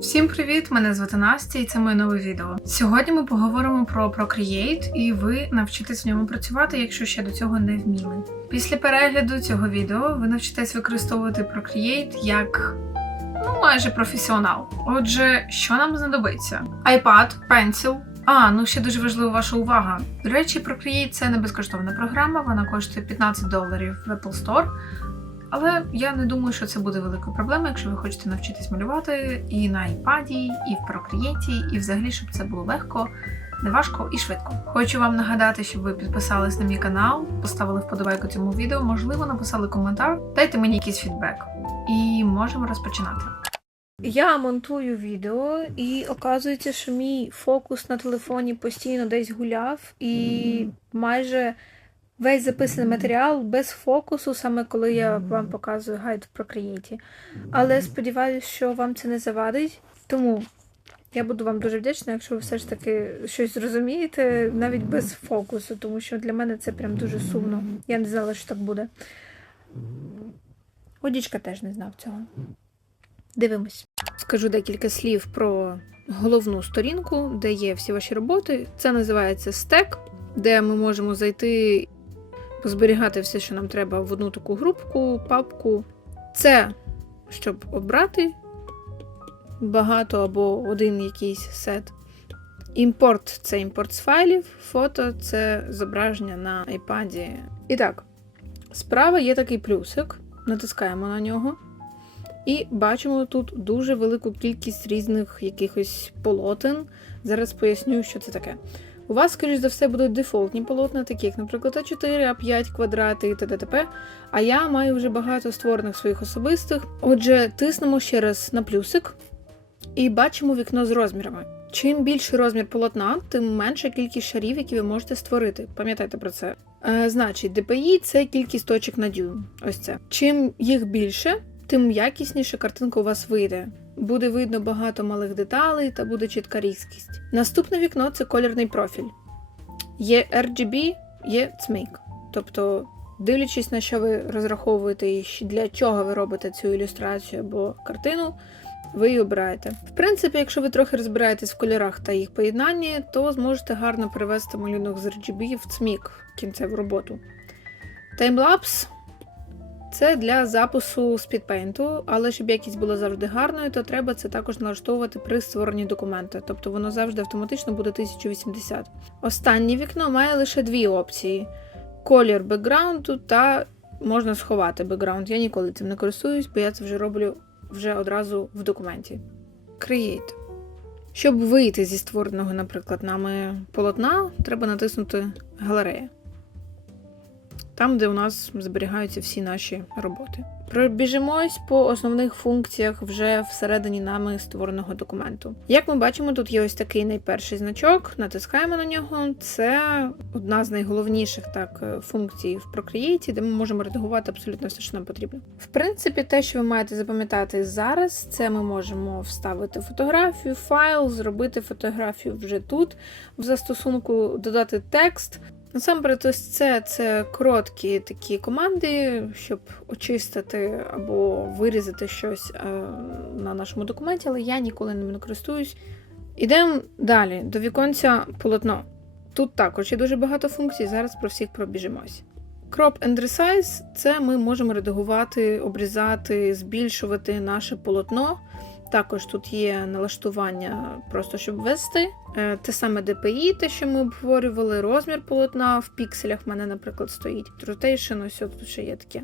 Всім привіт! Мене звати Настя, і це моє нове відео. Сьогодні ми поговоримо про Procreate, і ви навчитесь в ньому працювати, якщо ще до цього не вміли. Після перегляду цього відео ви навчитесь використовувати Procreate як ну майже професіонал. Отже, що нам знадобиться? iPad, Pencil. А, ну ще дуже важлива ваша увага. До речі, Procreate – це не безкоштовна програма, вона коштує 15 доларів в Apple Store. Але я не думаю, що це буде великою проблемою, якщо ви хочете навчитись малювати і на iPad, і в Procreate, і взагалі, щоб це було легко, неважко і швидко. Хочу вам нагадати, щоб ви підписались на мій канал, поставили вподобайку цьому відео, можливо, написали коментар, дайте мені якийсь фідбек. І можемо розпочинати. Я монтую відео, і оказується, що мій фокус на телефоні постійно десь гуляв, і майже весь записаний матеріал без фокусу, саме коли я вам показую гайд в Procreate. Але сподіваюся, що вам це не завадить. Тому я буду вам дуже вдячна, якщо ви все ж таки щось зрозумієте, навіть без фокусу, тому що для мене це прям дуже сумно. Я не знала, що так буде. Водічка теж не знав цього. Дивимось. Скажу декілька слів про головну сторінку, де є всі ваші роботи. Це називається стек, де ми можемо зайти позберігати все, що нам треба в одну таку групку, папку. Це щоб обрати багато або один якийсь сет. Імпорт це імпорт з файлів, фото це зображення на iPad. І так, справа є такий плюсик, натискаємо на нього. І бачимо тут дуже велику кількість різних якихось полотен. Зараз поясню, що це таке. У вас, скоріш за все, будуть дефолтні полотна, такі як, наприклад, А4, А5 квадрати і т.д. А я маю вже багато створених своїх особистих. Отже, тиснемо ще раз на плюсик і бачимо вікно з розмірами. Чим більший розмір полотна, тим менша кількість шарів, які ви можете створити. Пам'ятайте про це. Е, значить, DPI – це кількість точок на дюйм. Ось це. Чим їх більше, тим якісніше картинка у вас вийде. Буде видно багато малих деталей та буде чітка різкість. Наступне вікно це колірний профіль. Є RGB, є CMYK. Тобто, дивлячись на що ви розраховуєте і для чого ви робите цю ілюстрацію або картину, ви її обираєте. В принципі, якщо ви трохи розбираєтесь в кольорах та їх поєднанні, то зможете гарно перевести малюнок з RGB в CMYK кінцеву роботу. Таймлапс це для запису спідпейнту, але щоб якість була завжди гарною, то треба це також налаштовувати при створенні документа, тобто воно завжди автоматично буде 1080. Останнє вікно має лише дві опції: колір бекграунду та можна сховати бекграунд. Я ніколи цим не користуюсь, бо я це вже роблю вже одразу в документі. Create. Щоб вийти зі створеного, наприклад, нами полотна, треба натиснути Галерея там, де у нас зберігаються всі наші роботи. Пробіжимось по основних функціях вже всередині нами створеного документу. Як ми бачимо, тут є ось такий найперший значок, натискаємо на нього. Це одна з найголовніших так функцій в Procreate, де ми можемо редагувати абсолютно все, що нам потрібно. В принципі, те, що ви маєте запам'ятати зараз, це ми можемо вставити фотографію, файл, зробити фотографію вже тут, в застосунку додати текст. Насамперед, ось це це короткі такі команди, щоб очистити або вирізати щось е, на нашому документі, але я ніколи ними не користуюсь. Ідемо далі до віконця полотно. Тут також є дуже багато функцій, зараз про всіх пробіжимось. Crop and Resize – це ми можемо редагувати, обрізати, збільшувати наше полотно. Також тут є налаштування, просто щоб ввести. Е, те саме DPI, те, що ми обговорювали, розмір полотна в пікселях в мене, наприклад, стоїть. Rotation, ось тут ще є таке.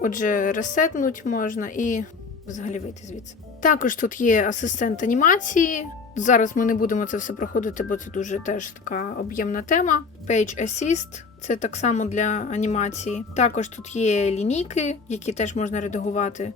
Отже, ресетнуть можна і взагалі вийти звідси. Також тут є асистент анімації. Зараз ми не будемо це все проходити, бо це дуже теж така об'ємна тема. Page Assist це так само для анімації. Також тут є лінійки, які теж можна редагувати.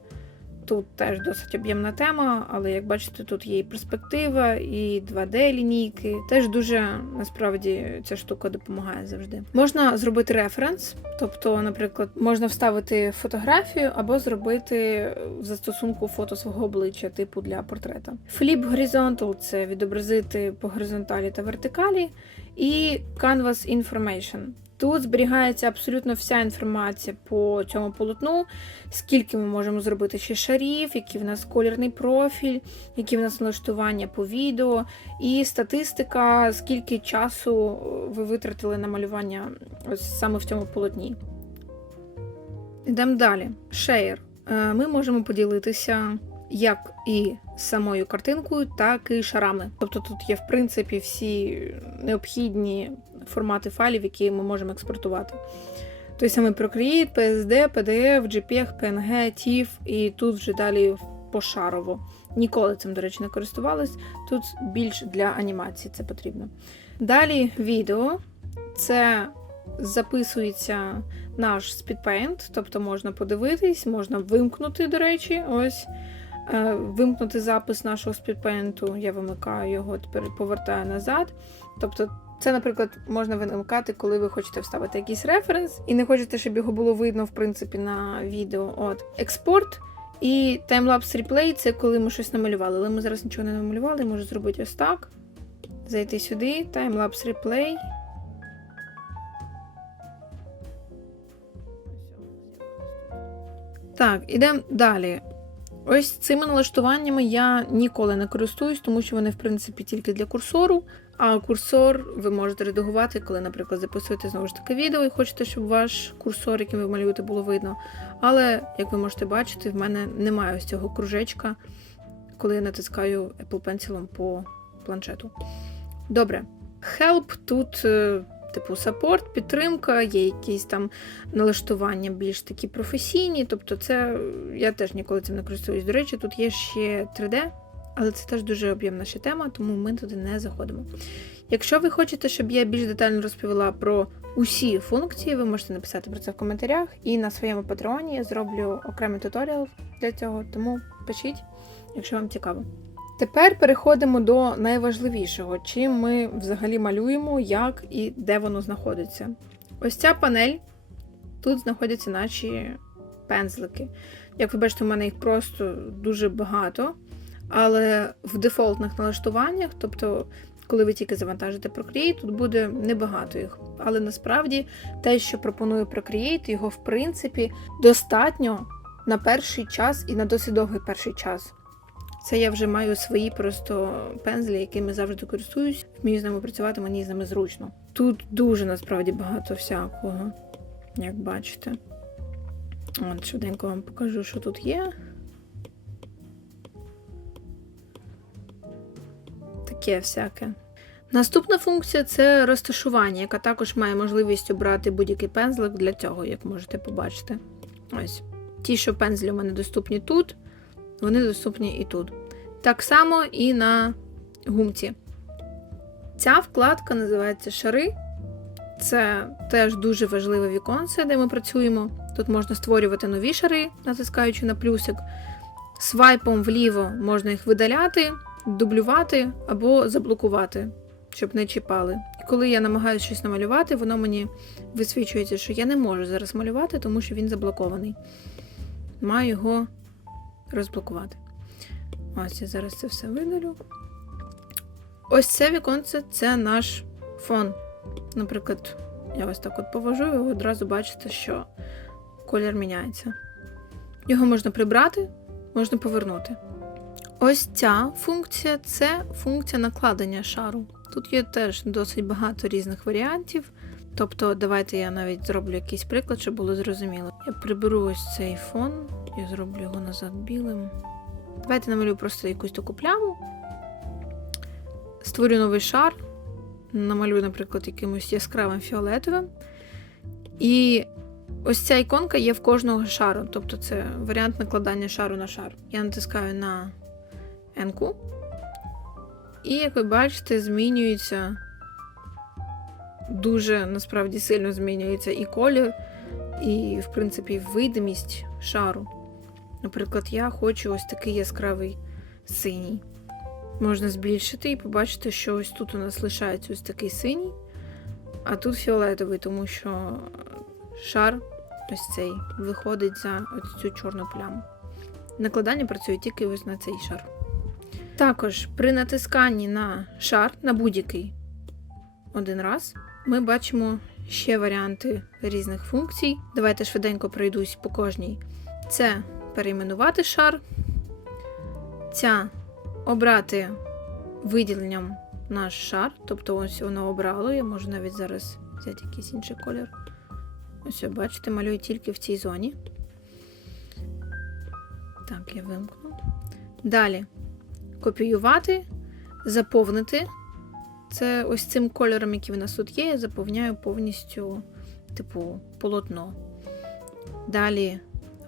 Тут теж досить об'ємна тема, але як бачите, тут є і перспектива, і 2D-лінійки. Теж дуже насправді ця штука допомагає завжди. Можна зробити референс, тобто, наприклад, можна вставити фотографію або зробити в застосунку фото свого обличчя, типу для портрета. Flip Horizontal – це відобразити по горизонталі та вертикалі, і Canvas Information. Тут зберігається абсолютно вся інформація по цьому полотну, скільки ми можемо зробити ще шарів, який в нас колірний профіль, які в нас налаштування по відео, і статистика, скільки часу ви витратили на малювання ось саме в цьому полотні. Йдемо далі. Share. Е, Ми можемо поділитися як і самою картинкою, так і шарами. Тобто тут є, в принципі, всі необхідні формати файлів, які ми можемо експортувати. Той самий Procreate, PSD, PDF, JPEG, PNG, TIFF, і тут вже далі пошарово. Ніколи цим, до речі, не користувалась. Тут більш для анімації це потрібно. Далі відео. Це записується наш SpeedPaint, тобто можна подивитись, можна вимкнути, до речі, ось. е, Вимкнути запис нашого SpeedPaint, я вимикаю його, тепер повертаю назад. Тобто, це, наприклад, можна вимикати, коли ви хочете вставити якийсь референс, і не хочете, щоб його було видно, в принципі, на відео. От експорт і таймлапс реплей це коли ми щось намалювали. Але ми зараз нічого не намалювали, можу зробити ось так. Зайти сюди, таймлапс реплей. Так, ідемо далі. Ось цими налаштуваннями я ніколи не користуюсь, тому що вони, в принципі, тільки для курсору. А курсор ви можете редагувати, коли, наприклад, записуєте знову ж таки відео і хочете, щоб ваш курсор, яким ви малюєте, було видно. Але, як ви можете бачити, в мене немає ось цього кружечка, коли я натискаю Apple Pencil по планшету. Добре. Help тут, е, типу, саппорт, підтримка, є якісь там налаштування більш такі професійні. Тобто, це я теж ніколи цим не користуюсь. До речі, тут є ще 3D, але це теж дуже об'ємна ще тема, тому ми туди не заходимо. Якщо ви хочете, щоб я більш детально розповіла про усі функції, ви можете написати про це в коментарях. І на своєму патреоні я зроблю окремий туторіал для цього, тому пишіть, якщо вам цікаво. Тепер переходимо до найважливішого, чим ми взагалі малюємо, як і де воно знаходиться. Ось ця панель. Тут знаходяться наші пензлики. Як ви бачите, у мене їх просто дуже багато. Але в дефолтних налаштуваннях, тобто, коли ви тільки завантажите Procreate, тут буде небагато їх. Але насправді те, що пропонує Procreate, його в принципі достатньо на перший час і на досить довгий перший час. Це я вже маю свої просто пензлі, якими завжди користуюсь. Вмію з ними працювати, мені з ними зручно. Тут дуже насправді багато всякого, як бачите. От, швиденько вам покажу, що тут є. Таке всяке. Наступна функція це розташування, яка також має можливість обрати будь-який пензлик для цього, як можете побачити. Ось. Ті, що пензлі у мене доступні тут, вони доступні і тут. Так само і на гумці. Ця вкладка називається Шари. Це теж дуже важливе віконце, де ми працюємо. Тут можна створювати нові шари, натискаючи на плюсик. Свайпом вліво можна їх видаляти, дублювати або заблокувати, щоб не чіпали. І коли я намагаюся щось намалювати, воно мені висвічується, що я не можу зараз малювати, тому що він заблокований. Маю його розблокувати. Ось я зараз це все видалю. Ось це віконце це наш фон. Наприклад, я ось так от повожу, і ви одразу бачите, що колір міняється. Його можна прибрати, можна повернути. Ось ця функція це функція накладення шару. Тут є теж досить багато різних варіантів. Тобто, давайте я навіть зроблю якийсь приклад, щоб було зрозуміло. Я приберу ось цей фон, я зроблю його назад білим. Давайте намалюю просто якусь таку пляму. Створю новий шар. Намалюю, наприклад, якимось яскравим фіолетовим. І ось ця іконка є в кожного шару. Тобто це варіант накладання шару на шар. Я натискаю на N. І, як ви бачите, змінюється дуже насправді сильно змінюється і колір, і, в принципі, видимість шару. Наприклад, я хочу ось такий яскравий синій. Можна збільшити і побачити, що ось тут у нас лишається ось такий синій, а тут фіолетовий, тому що шар ось цей виходить за ось цю чорну пляму. Накладання працює тільки ось на цей шар. Також при натисканні на шар на будь-який один раз ми бачимо ще варіанти різних функцій. Давайте швиденько пройдусь по кожній. Це перейменувати шар. Ця обрати виділенням наш шар. Тобто ось воно обрало. Я можу навіть зараз взяти якийсь інший колір. Ось, бачите, малюю тільки в цій зоні. Так, я вимкну. Далі копіювати, заповнити. Це ось цим кольором, який в нас тут є, я заповняю повністю, типу, полотно. Далі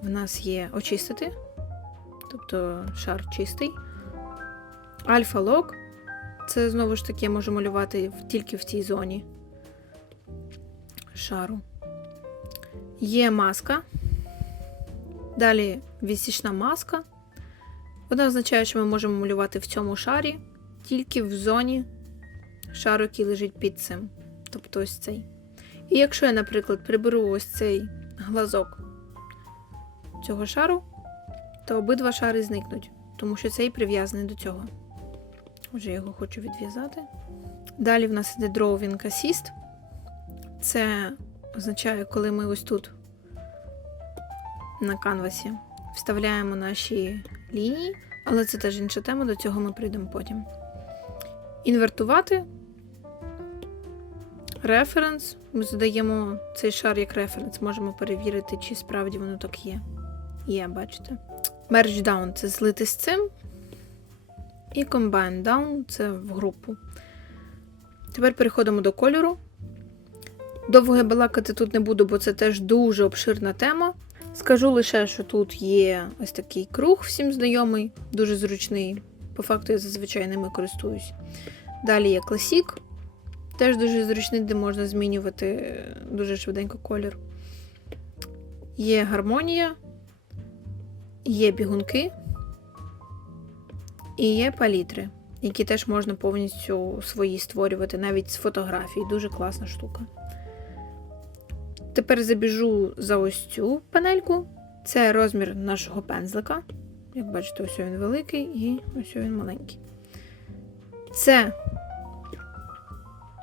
в нас є очистити, тобто шар чистий. Альфа-лог. Це знову ж таки можу малювати тільки в цій зоні шару. Є маска. Далі відсічна маска. Вона означає, що ми можемо малювати в цьому шарі тільки в зоні шару, який лежить під цим. Тобто ось цей. І якщо я, наприклад, приберу ось цей глазок цього шару, то обидва шари зникнуть, тому що цей прив'язаний до цього. Вже його хочу відв'язати. Далі в нас іде Drawing Assist. Це означає, коли ми ось тут на канвасі вставляємо наші лінії, але це теж інша тема, до цього ми прийдемо потім. Інвертувати. Референс. Ми задаємо цей шар як референс, можемо перевірити, чи справді воно так є. Є, бачите. Merge down це злити з цим. І Combine down це в групу. Тепер переходимо до кольору. Довго я балакати тут не буду, бо це теж дуже обширна тема. Скажу лише, що тут є ось такий круг, всім знайомий, дуже зручний. По факту я зазвичай ними користуюсь. Далі є Classic, теж дуже зручний, де можна змінювати е, дуже швиденько колір. Є гармонія, є бігунки і є палітри, які теж можна повністю свої створювати, навіть з фотографій. Дуже класна штука. Тепер забіжу за ось цю панельку. Це розмір нашого пензлика. Як бачите, ось він великий і ось він маленький. Це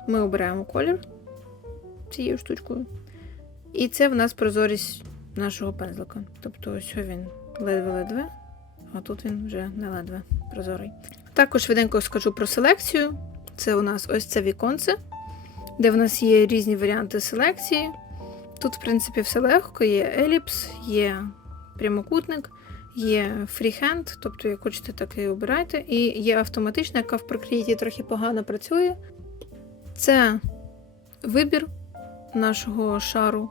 ми обираємо колір цією штучкою. І це в нас прозорість нашого пензлика. Тобто ось він ледве-ледве, а тут він вже не ледве прозорий. Також швиденько скажу про селекцію. Це у нас ось це віконце, де в нас є різні варіанти селекції. Тут, в принципі, все легко, є еліпс, є прямокутник, є фріхенд, тобто, як хочете, так і обирайте. І є автоматична, яка в Procreate трохи погано працює. Це вибір нашого шару.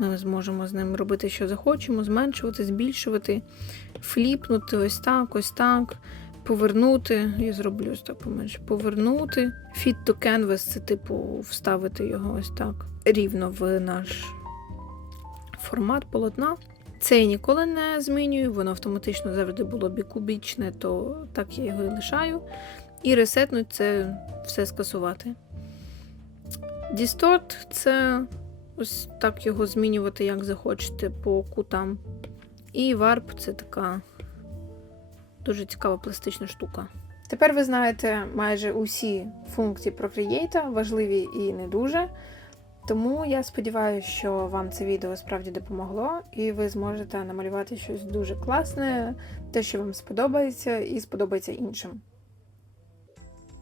Ми зможемо з ним робити, що захочемо, зменшувати, збільшувати, фліпнути ось так, ось так, повернути. Я зроблю ось так поменше. Повернути. Fit to canvas це, типу, вставити його ось так рівно в наш формат полотна. Це я ніколи не змінюю, воно автоматично завжди було бікубічне, то так я його і лишаю. І ресетнуть це все скасувати. Distort – це ось так його змінювати, як захочете, по кутам. І Warp – це така дуже цікава пластична штука. Тепер ви знаєте майже усі функції Procreate, важливі і не дуже. Тому я сподіваюся, що вам це відео справді допомогло, і ви зможете намалювати щось дуже класне, те, що вам сподобається, і сподобається іншим.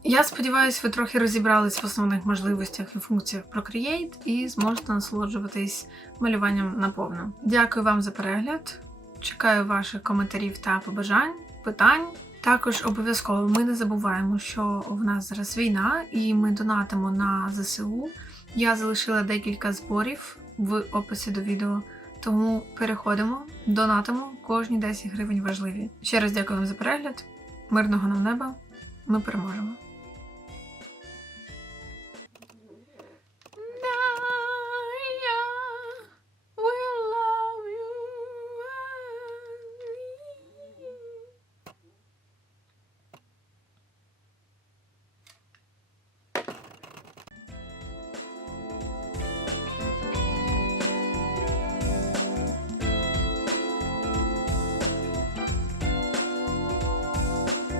Я сподіваюся, ви трохи розібрались в основних можливостях і функціях Procreate і зможете насолоджуватись малюванням наповно. Дякую вам за перегляд. Чекаю ваших коментарів та побажань, питань. Також обов'язково ми не забуваємо, що в нас зараз війна, і ми донатимо на ЗСУ. Я залишила декілька зборів в описі до відео, тому переходимо, донатимо кожні 10 гривень важливі. Ще раз дякую вам за перегляд. Мирного нам неба. Ми переможемо.